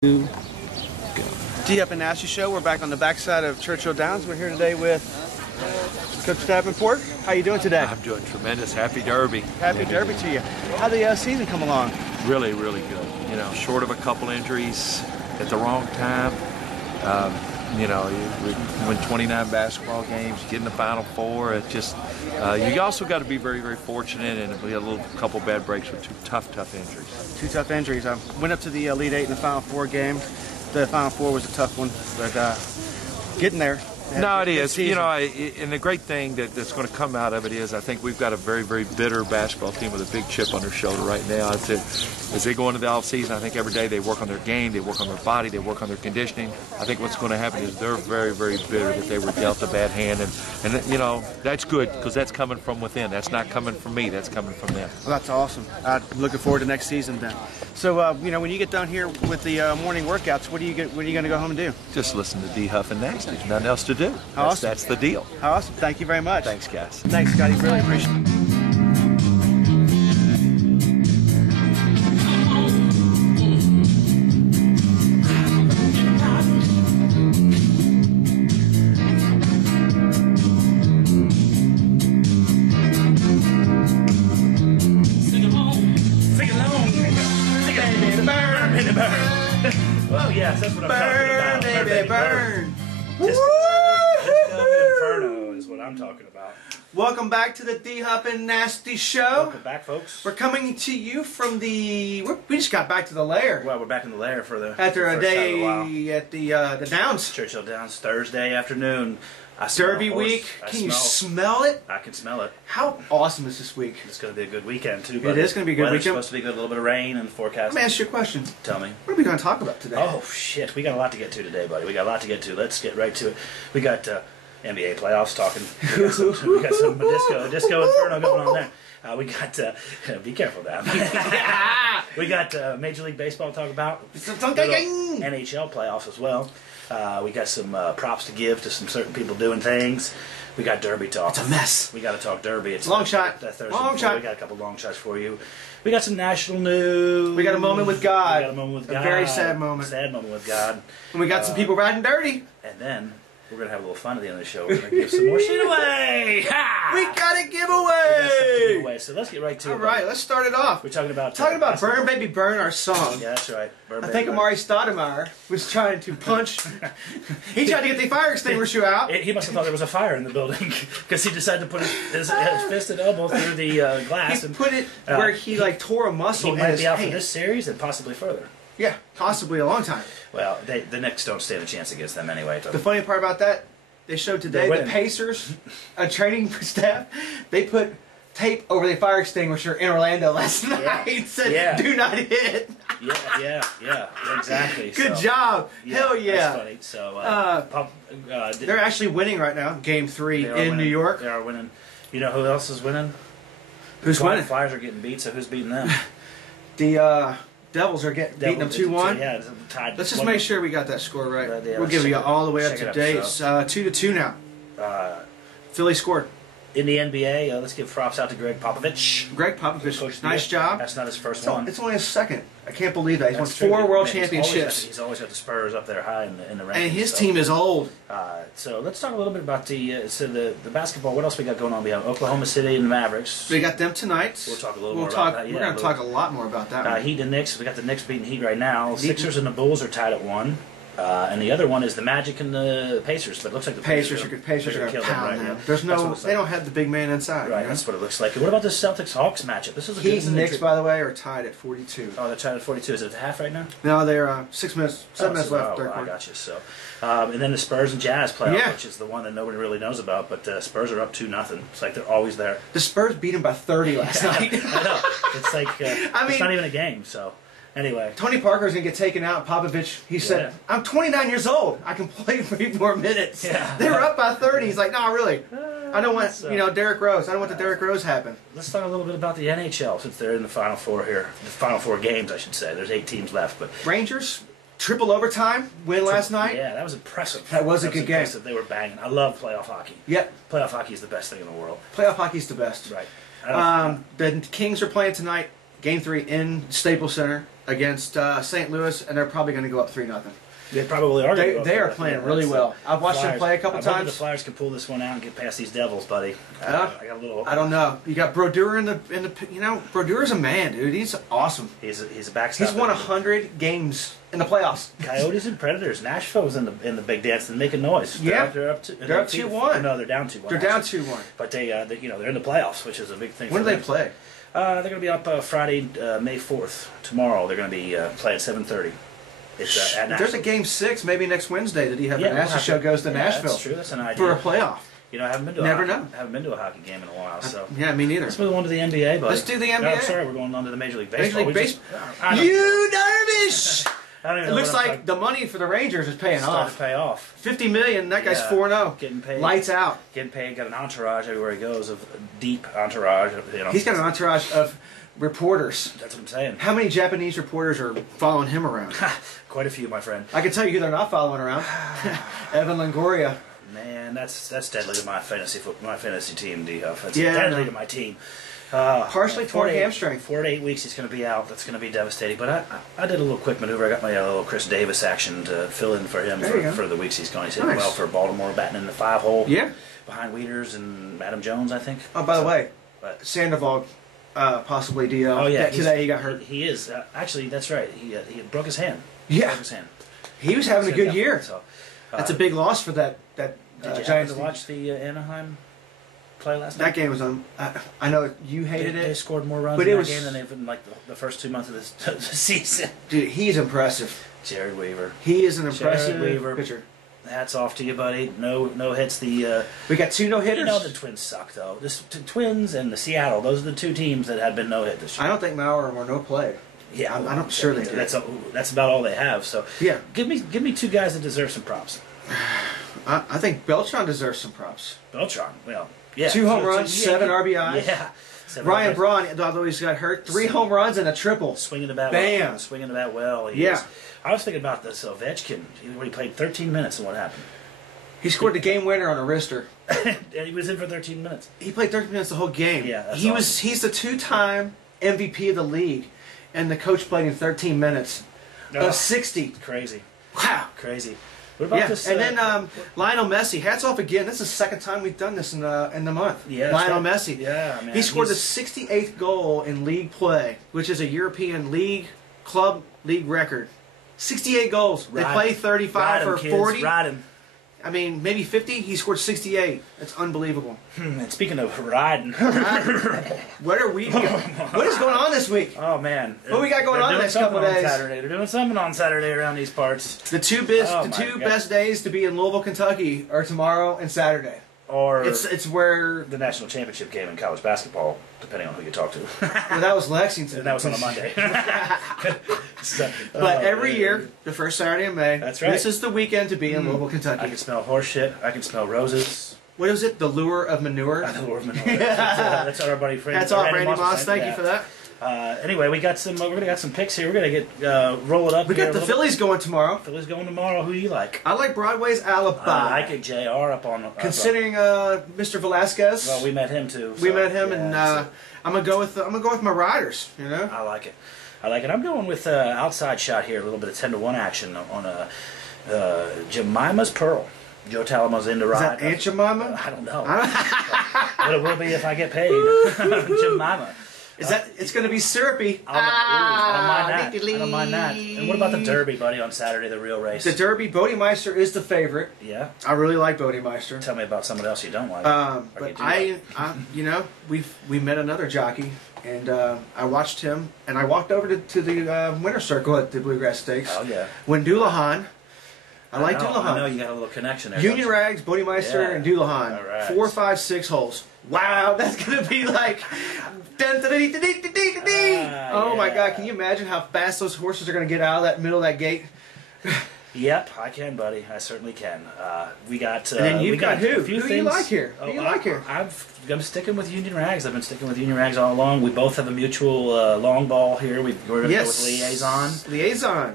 D-Up and Nasty Show. We're back on the backside of Churchill Downs. We're here today with Coach Davenport. How you doing today? I'm doing tremendous. Happy Derby. Happy Derby to you. How the season come along? Really, really good. You know, short of a couple injuries at the wrong time. You know, you win 29 basketball games, you get in the Final Four. It just, you also got to be very, very fortunate, and we had a couple bad breaks with two tough injuries. Two tough injuries. I went up to the Elite Eight in the Final Four game. The Final Four was a tough one, but getting there. No, it is. You know, and the great thing that's going to come out of it is I think we've got a very, very bitter basketball team with a big chip on their shoulder right now. As they go into the off-season, I think every day they work on their game, they work on their body, they work on their conditioning. I think what's going to happen is they're very, very bitter that they were dealt a bad hand. And you know, that's good because that's coming from within. That's not coming from me. That's coming from them. Well, that's awesome. I'm looking forward to next season then. So, you know, when you get done here with the morning workouts, what are you going to go home and do? Just listen to D-Huff and Nasty. There's nothing else to do. Awesome. That's the deal. Awesome. Thank you very much. Thanks, guys. Thanks, Scotty. Really appreciate it. Well, yes, that's what I'm talking about. Burn, baby, burn. Disco Inferno is what I'm talking about. Welcome back to the D-Huff and Nasty Show. Welcome back, folks. We're coming to you from the... We just got back to the lair. Well, we're back in the lair for the After a first time in a while. day at the Downs. Churchill Downs, Thursday afternoon. Derby week. Can you smell it? I can smell it. How awesome is this week? It's going to be a good weekend, too. It is going to be a good Weather's weekend. supposed to be good. A little bit of rain in the forecast. Let me ask you a question. Tell me. What are we going to talk about today? Oh, shit. We got a lot to get to today, buddy. We got a lot to get to. Let's get right to it. We got NBA playoffs talking. We got some disco inferno going on there. We got, be careful now. We got Major League Baseball to talk about. NHL playoffs as well. We got some props to give to some certain people doing things. We got Derby talk. It's a mess. We got to talk Derby. It's long shot. Long shot. We got a couple long shots for you. We got some national news. We got a moment with God. We got a moment with God. A very sad moment. Sad moment with God. And we got some people riding dirty. And then we're going to have a little fun at the end of the show. We're going to give some more shit away. Ha! We got a giveaway. We got some giveaway. So let's get right to it. All right, let's start it off. We're talking about Burn Baby Burn, our song. Yeah, that's right. Burn, I think Amari Stoudemire was trying to punch. He tried to get the fire extinguisher out. He must have thought there was a fire in the building because he decided to put his fist and elbow through the glass. He put it where he like tore a muscle He in might his be out hand. for this series and possibly further. Yeah, possibly a long time. Well, the Knicks don't stand a chance against them anyway. The funny part about that, they showed today that Pacers, a training staff, they put tape over the fire extinguisher in Orlando last night. Said, "Do not hit." Yeah, exactly. Good job. Hell yeah. That's funny. So, they're actually winning right now. Game 3 in New York. They are winning. You know who else is winning? Who's winning? Flyers are getting beat. So who's beating them? The Devils are beating them 2-1. Yeah, tied. Let's just make sure we got that score right. Yeah, we'll give you all the way up to date. It's 2-2 now. Philly scored. In the NBA, let's give props out to Greg Popovich. Greg Popovich, nice job. That's not his first one. It's only his second. I can't believe that. He's won 4 world championships. He's always got the Spurs up there high in the rankings. And his team is old. So let's talk a little bit about the basketball. What else we got going on? We have Oklahoma City and the Mavericks. We got them tonight. We'll talk a little more about that. We're going to talk a lot more about that. Heat and Knicks. We got the Knicks beating Heat right now. Sixers and the Bulls are tied at 1. And the other one is the Magic and the Pacers, but it looks like the Pacers are going to pound them. There's no, they don't have the big man inside. Right, that's what it looks like. What about the Celtics-Hawks matchup? This is a Heat and Knicks, by the way, are tied at 42. Oh, they're tied at 42. Is it at half right now? No, they're 7 minutes left. Third quarter. I got you. So, and then the Spurs and Jazz playoff, which is the one that nobody really knows about, but the Spurs are up 2-0. It's like they're always there. The Spurs beat them by 30 last night. I know. It's like it's not even a game. So. Anyway, Tony Parker's going to get taken out. Popovich, he said, "I'm 29 years old. I can play 3 more minutes." Yeah. They were up by 30. He's like, "No, really. I don't want, Derrick Rose. I don't want the Derrick Rose happen." Let's talk a little bit about the NHL since they're in the Final Four here. The Final 4 games, I should say. There's 8 teams left, but Rangers triple overtime win last night. Yeah, that was impressive. That was a good game. They were banging. I love playoff hockey. Yep. Playoff hockey is the best thing in the world. Playoff hockey's the best. Right. The Kings are playing tonight. Game 3 in Staples Center against St. Louis, and they're probably going to go up 3-0. They probably are. They are playing really well. I've watched them play a couple times. The Flyers can pull this one out and get past these Devils, buddy. I got a little. I don't know. You got Brodeur in the. You know, Brodeur's a man, dude. He's awesome. He's a backstop. He's won 100 games in the playoffs. Coyotes and Predators. Nashville was in the big dance and making noise. Yeah, they're up 2-1. No, they're down 2-1. They're down 2-1. But they're in the playoffs, which is a big thing. When do they play? They're going to be up Friday, May 4th. Tomorrow they're going to be playing 7:30. It's at There's a Game 6 maybe next Wednesday that he have yeah, the Nasty Show goes to Nashville. That's true. That's an idea for a playoff. You know, I haven't been to haven't been to a hockey game in a while. So yeah, me neither. Let's move on to the NBA, buddy. Let's do the NBA. No, I'm sorry, we're going on to the Major League Baseball. Major League Baseball. You dervish! It looks like the money for the Rangers is paying off. To pay off. $50 million. That guy's 4-0. Getting paid. Lights out. Getting paid. Got an entourage everywhere he goes. Of deep entourage. You know. He's got an entourage of reporters. That's what I'm saying. How many Japanese reporters are following him around? Quite a few, my friend. I can tell you who they're not following around. Evan Longoria. Man, that's deadly to my fantasy team, D-Huff. That's Yeah, deadly to my team. Partially torn hamstring. 4 to 8 weeks he's going to be out. That's going to be devastating. But I did a little quick maneuver. I got my little Chris Davis action to fill in for him for the weeks he's gone. He's hitting well for Baltimore, batting in the 5-hole. Yeah. Behind Wieters and Adam Jones, I think. Oh, by the way, Sandoval possibly DL. Oh, yeah. Today he got hurt. He is. Actually, that's right. He broke his hand. Yeah. Broke his hand. He was having a good year. So, that's a big loss for that did you Giants. happen to watch the Anaheim play last night? That game was on. I know you hated it. They scored more runs in that game than they've in like the first 2 months of the season. Dude, he's impressive. Jared Weaver. He is an impressive Weaver. pitcher. Hats off to you, buddy. No hits. We got 2 no-hitters. You know the Twins suck, though. The Twins and the Seattle, those are the 2 teams that have been no-hit this year. I don't think Mauer or no play. Yeah, I'm sure they did. That's about all they have. So yeah, give me 2 guys that deserve some props. I think Beltran deserves some props. Beltran, well, yeah. 2 home runs, 7 RBIs. Yeah. Ryan Braun, although he's got hurt, 3 home runs and a triple. Swinging the bat Bam. well. Swinging the bat well. Yeah. I was thinking about this Ovechkin, where he played 13 minutes and what happened. He scored the game winner on a wrister. And he was in for 13 minutes. He played 13 minutes the whole game. Yeah, that's awesome. He's the 2-time MVP of the league, and the coach played him 13 minutes of 60. Crazy. Wow. Crazy. What about this? And then Lionel Messi. Hats off again. This is the 2nd time we've done this in the month. Yeah, Lionel Messi. Yeah, man. He scored the 68th goal in league play, which is a European club league record. 68 goals. They play 35 or 40. Ride him. I mean, maybe 50. He scored 68. That's unbelievable. And speaking of riding, what is going on this week? Oh man, what we got going on the next couple of days? They're doing something on Saturday around these parts. The two best days to be in Louisville, Kentucky, are tomorrow and Saturday. Or it's where the national championship game in college basketball, depending on who you talk to. Well, that was Lexington. And that was on a Monday. But every year, the first Saturday in May, that's right. This is the weekend to be in Louisville, Kentucky. I can smell horse shit. I can smell roses. What is it? The lure of manure? The lure of manure. That's our buddy Frank. That's all, Randy Moss. Thank you for that. Anyway, we got some. We're gonna got some picks here. We're gonna get roll it up. We got the Phillies going tomorrow. Phillies going tomorrow. Who do you like? I like Broadway's Alibi. I like JR up on. Considering Mr. Velasquez. Well, we met him too. We met him, and I'm gonna go with my Riders. You know. I like it. I'm going with outside shot here. A little bit of 10-1 action on Jemima's Pearl. Joe Talamo's into ride. Is that Aunt Jemima? I don't know. But it will be if I get paid. Jemima. It's going to be syrupy. I don't mind that. And what about the Derby, buddy, on Saturday, the real race? The Derby, Bodemeister is the favorite. Yeah. I really like Bodemeister. Tell me about someone else you don't like. But we met another jockey, and I watched him, and I walked over to the winner's circle at the Bluegrass Stakes. Oh yeah. When Doulahan. I like Doulahan. I know you got a little connection there. Union Rags, Bodemeister, and Doulahan. All right. 4, 5, 6 holes. Wow, that's going to be like... Oh my God, can you imagine how fast those horses are going to get out of that middle of that gate? Yep, I can, buddy. I certainly can. We got. And then you've got who? A few who things. Do you like here? Who do you like here? I'm sticking with Union Rags. I've been sticking with Union Rags all along. We both have a mutual long ball here. We're going to go with Liaison.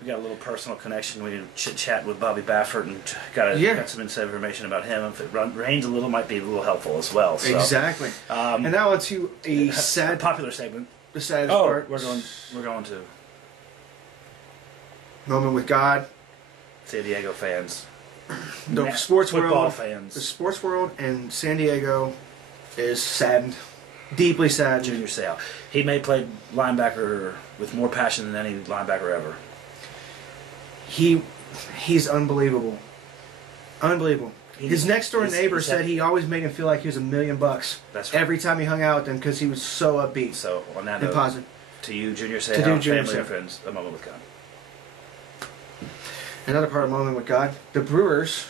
We got a little personal connection. We did chit-chat with Bobby Baffert and got some inside information about him. If it rains a little, might be a little helpful as well. So. Exactly. And now on to a sad... popular segment. the saddest part. We're going to Moment with God. San Diego fans. The sports football world. fans. The sports world and San Diego is saddened. Deeply saddened. Junior Seau. He may play linebacker with more passion than any linebacker ever. He's unbelievable. Unbelievable. His next door neighbor said he always made him feel like he was $1 million. That's right. Every time he hung out with him because he was so upbeat. So on that and note, positive. to you, Junior Seau, family and friends, a moment with God. Another part of Moment with God, the Brewers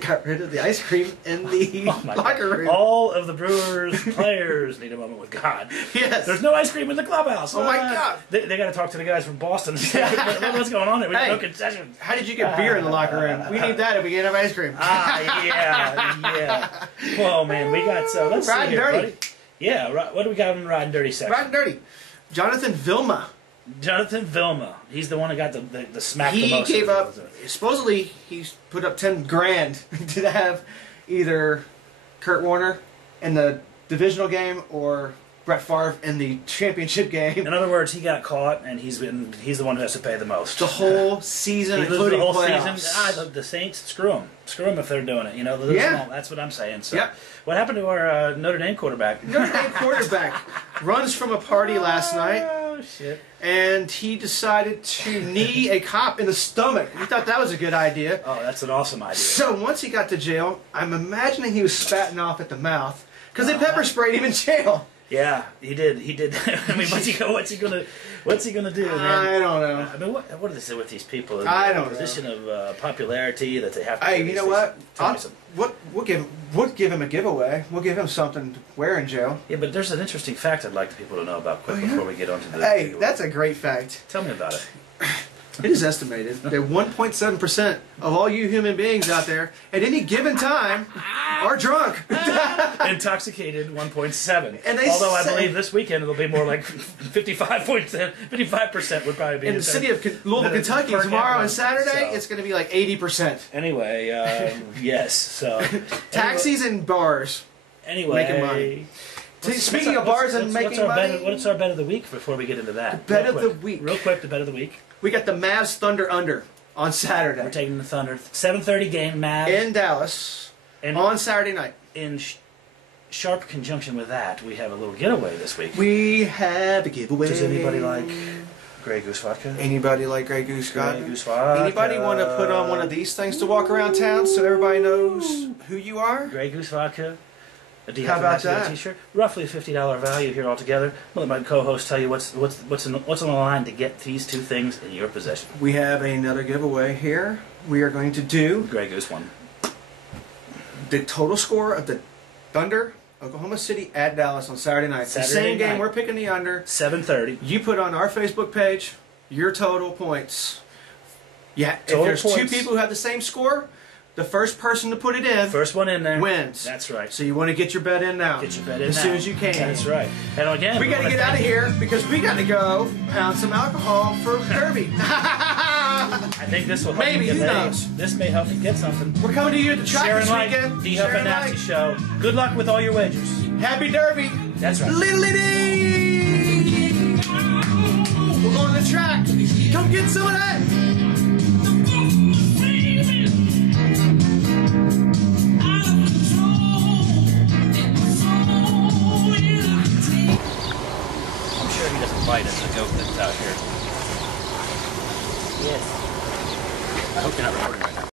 got rid of the ice cream in the locker room. All of the Brewers players need a moment with God. Yes. There's no ice cream in the clubhouse. Oh my God. They got to talk to the guys from Boston. What's going on there? We got no concessions. How did you get beer in the locker room? We need that if we can't have ice cream. Yeah. Well, man, we got, let's Riding see here, Dirty. buddy. Yeah, what do we got in the Riding Dirty section? Riding Dirty. Jonathan Vilma. He's the one who got the smack the He most. gave up, supposedly, he's put up 10 grand to have either Kurt Warner in the divisional game or Brett Favre in the championship game. In other words, he got caught, and he's the one who has to pay the most. The whole season, he including the whole playoffs. season. The Saints, screw them if they're doing it. You know, that's what I'm saying. So, what happened to our Notre Dame quarterback? Notre Dame quarterback runs from a party last night. Oh shit! And he decided to knee a cop in the stomach. He thought that was a good idea. Oh, that's an awesome idea. So once he got to jail, I'm imagining he was spatting off at the mouth because they pepper sprayed him in jail. Yeah, he did. I mean, what's he gonna do, man? I don't know. I mean, what do they say with these people in I a don't position of popularity that they have to? Hey, you know what? We'll We'll give him a giveaway. We'll give him something to wear in jail. Yeah, but there's an interesting fact I'd like the people to know about quick before we get onto the. Hey, that's a great fact. Tell me about it. It is estimated that 1.7% of all you human beings out there at any given time are drunk. Intoxicated 1.7. And although I believe this weekend it'll be more like 55% would probably be in the city of Louisville, Kentucky tomorrow and Saturday. It's going to be like 80%. Anyway, yes. So taxis and bars. Anyway, making money. Speaking of bars and making money, what's our bet of the week before we get into that? Bet of the week. Real quick, the bet of the week. We got the Mavs Thunder under on Saturday. We're taking the Thunder. 7:30 game, Mavs. In Dallas. And on Saturday night. In sharp conjunction with that, we have a little getaway this week. We have a giveaway. Does anybody like Grey Goose Vodka? Anybody like Grey Goose Vodka? Grey Goose Vodka. Anybody want to put on one of these things to walk around town so everybody knows who you are? Grey Goose Vodka. How about that? T-shirt, roughly $50 value here altogether. I'll let my co-host tell you what's on the line to get these two things in your possession. We have another giveaway here. We are going to do Grey Goose one. The total score of the Thunder, Oklahoma City at Dallas on Saturday night. It's the same game. We're picking the under. 7:30. You put on our Facebook page your total points. Yeah, if Total there's points. two people who have the same score, the first person to put it in, first one in there, wins. That's right. So you want to get your bet in now. Get your bet in as now. soon as you can. That's right. And again, we got to get out of here because we got to go pound some alcohol for Derby. I think this will help Maybe, you get who ready. knows? This may help you get something. We're coming to you at the track Sharon this Light, weekend. D Huff and Nasty Show. Good luck with all your wagers. Happy Derby. That's right. Little Liddy. We're going to the track. Come get some of that. I'm sure he doesn't bite as a goat that's out here. Yes. I hope you're not recording right now.